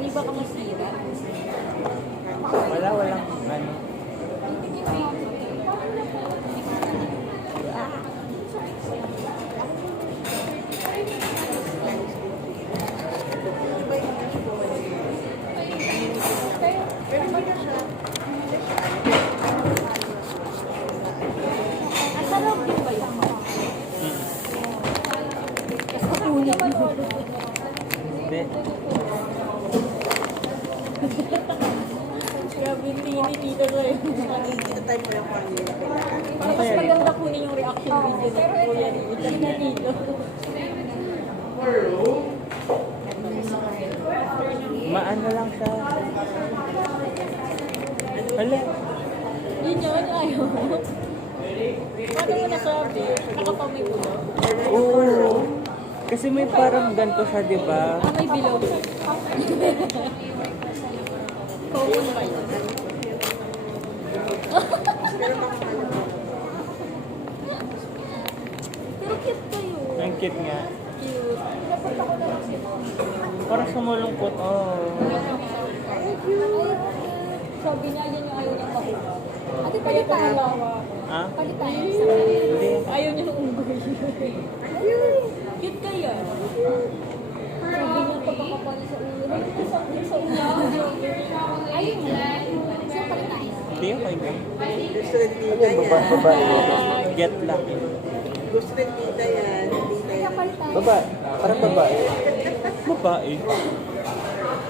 May baka masira. Walang ano. Asa loob din ba yun? Kasi patuloy. Hindi. Grabe yung tingin ni Tita sa'yo. Dito tayo mo lang kung ano yung kailangan. Ano Mas kaya yun? maganda kunin yung reaction video ni Kuya Rito na dito. Maano lang siya. Hala. Yun yun, ayaw. Paano mo nasabi? Nakapamay mo na. Oo. Kasi may parang ganito siya, di ba? Ah, may bilog. Common ba yun? Pero cute kayo. Ang cute nga. Cute. Parang sumulungkot. Oh. Sabi niya, yun yung ayaw niyang makuha. Ate, palit tayo. Ha? Palit tayo. Hindi. Ayaw niya ng unggoy. Cute kaya. Sabi niya, pagkakapal sa ulo. Sabi sa ulo. Ayun nga. So, palit tayo. Hindi okay nga. Gusto rin tita yan. Babae. Get lang. Gusto rin tita yan. Tita yan. Palit tayo. Babae. Parang babae. Babae.